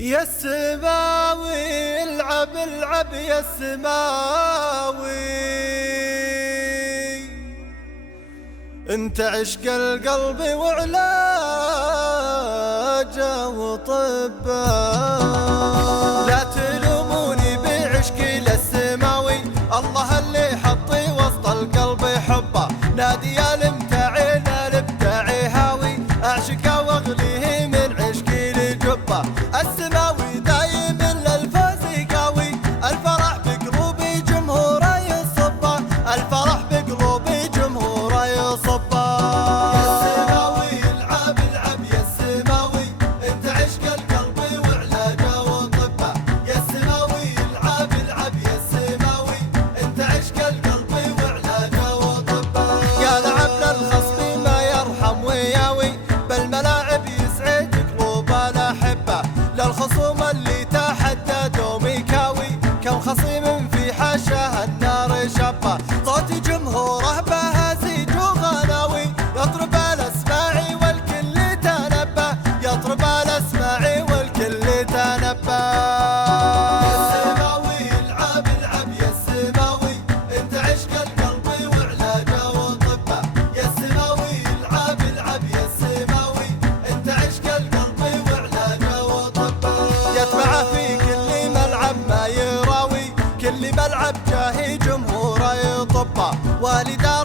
يا السماوي العب العب يا السماوي، انت عشق القلب وعلاجه وطبه. لا تلوموني بعشقي للسماوي، الله اللي حطي وسط القلب حبه. نادي يا المتعين الابداعي هاوي، اعشقه واغليه من عشقي لجبه. السماوي دايم للفوز قوي، الفرح بقلوبي جمهوره يصبه، الفرح بقلوبي جمهوره يصبه. يا السماوي العب العب يا السماوي، انت عشق القلب وعلاجه وطبه. يا السماوي العب العب يا السماوي، انت عشق القلب وعلاجه وطبه. يا لعبنا الخصم ما يرحم وياوي، بالملاعب يسعد قلوب الاحبه. للخصوم اللي تحددوا ميكاوي، كم خصيم في حاشاه النار شبه. صوت جمهوره بهازيج وغناوي، يطرب الاسماعي والكل تنبه، يطرب الاسماعي والكل تنبه. يا السماوي العب العب يا السماوي، انت عشق القلب وعلاجه وطبه. يا السماوي العب العب يا السماوي، انت عشق القلب وعلاجه وطبه. يتبعه في كل ملعب ما يراوي، كل ملعب جاهي جمهوره يطبه. والدا